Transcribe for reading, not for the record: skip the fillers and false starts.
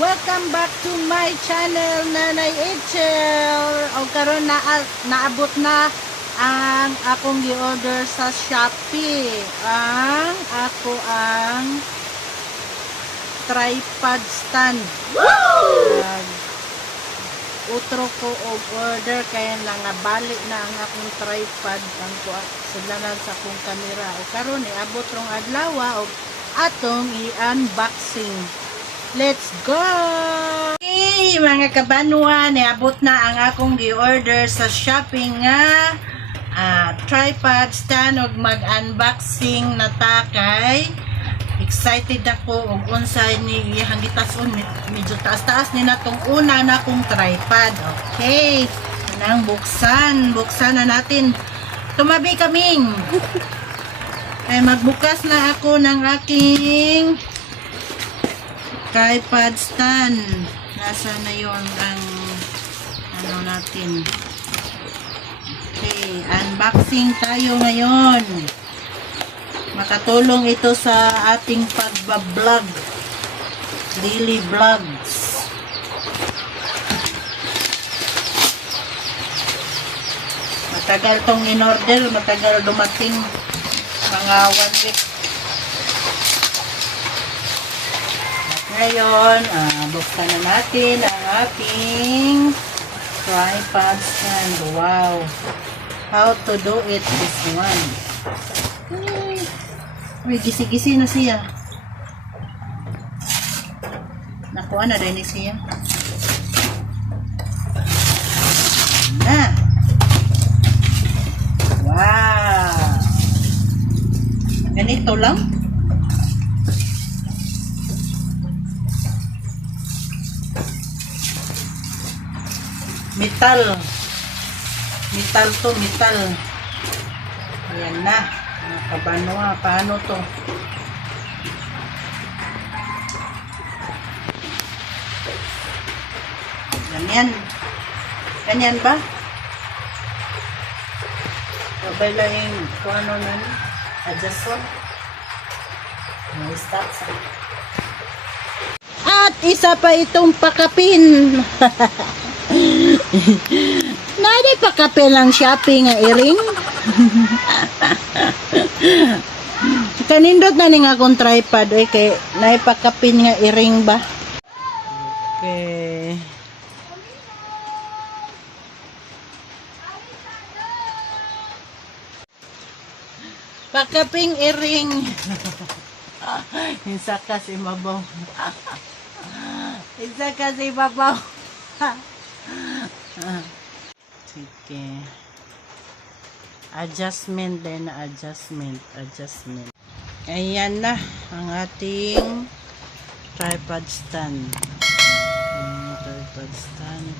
Welcome back to my channel, Nanay Etchel. O karon naabot na ang akong gi-order sa Shopee. Ang tripod stand. Utro ko og order kaya lang nabalik na ang akong tripod ang sudlanan sa akong kamera. O karon abot rong adlaw og atong i-unboxing. Let's go! Okay, mga kabanwa, niabot na ang akong gi-order sa shopping nga tripod stand og mag-unboxing na takay. Excited ako og unsay ni iyang gitason, medyo taas-taas ni natong una na akong tripod. Okay, nang buksan na natin. Tumabi kaming. Ay magbukas na ako ng aking tripod stand. Nasa na yon ang ano natin. Okay, unboxing tayo ngayon. Makatulong ito sa ating pagbablog, daily vlogs. Matagal tong in-order, matagal dumating, mga 1 week. Ngayon, buksan na natin ang ating tripod stand. Wow! How to do it, this one. Uy, gisi-gisi na siya. Nakuha na rin siya. Na! Wow! Ganito lang. Metal. Metal to, metal. Ayan na. Kabanwa, paano to? Ganyan. Ganyan ba? Babay lang yung kung ano na adjust one. Stop. At isa pa itong pakapin. Nadi pakapin lang shopping nga iring. Kanindot na ni nga akong tripod kay naipakapin nga iring ba. Okay. Pakaping iring. Isa ka si mabaw. Isa ka si mabaw. Sige. Adjustment din, adjustment. Ayan na ang ating tripod stand. Tripod stand.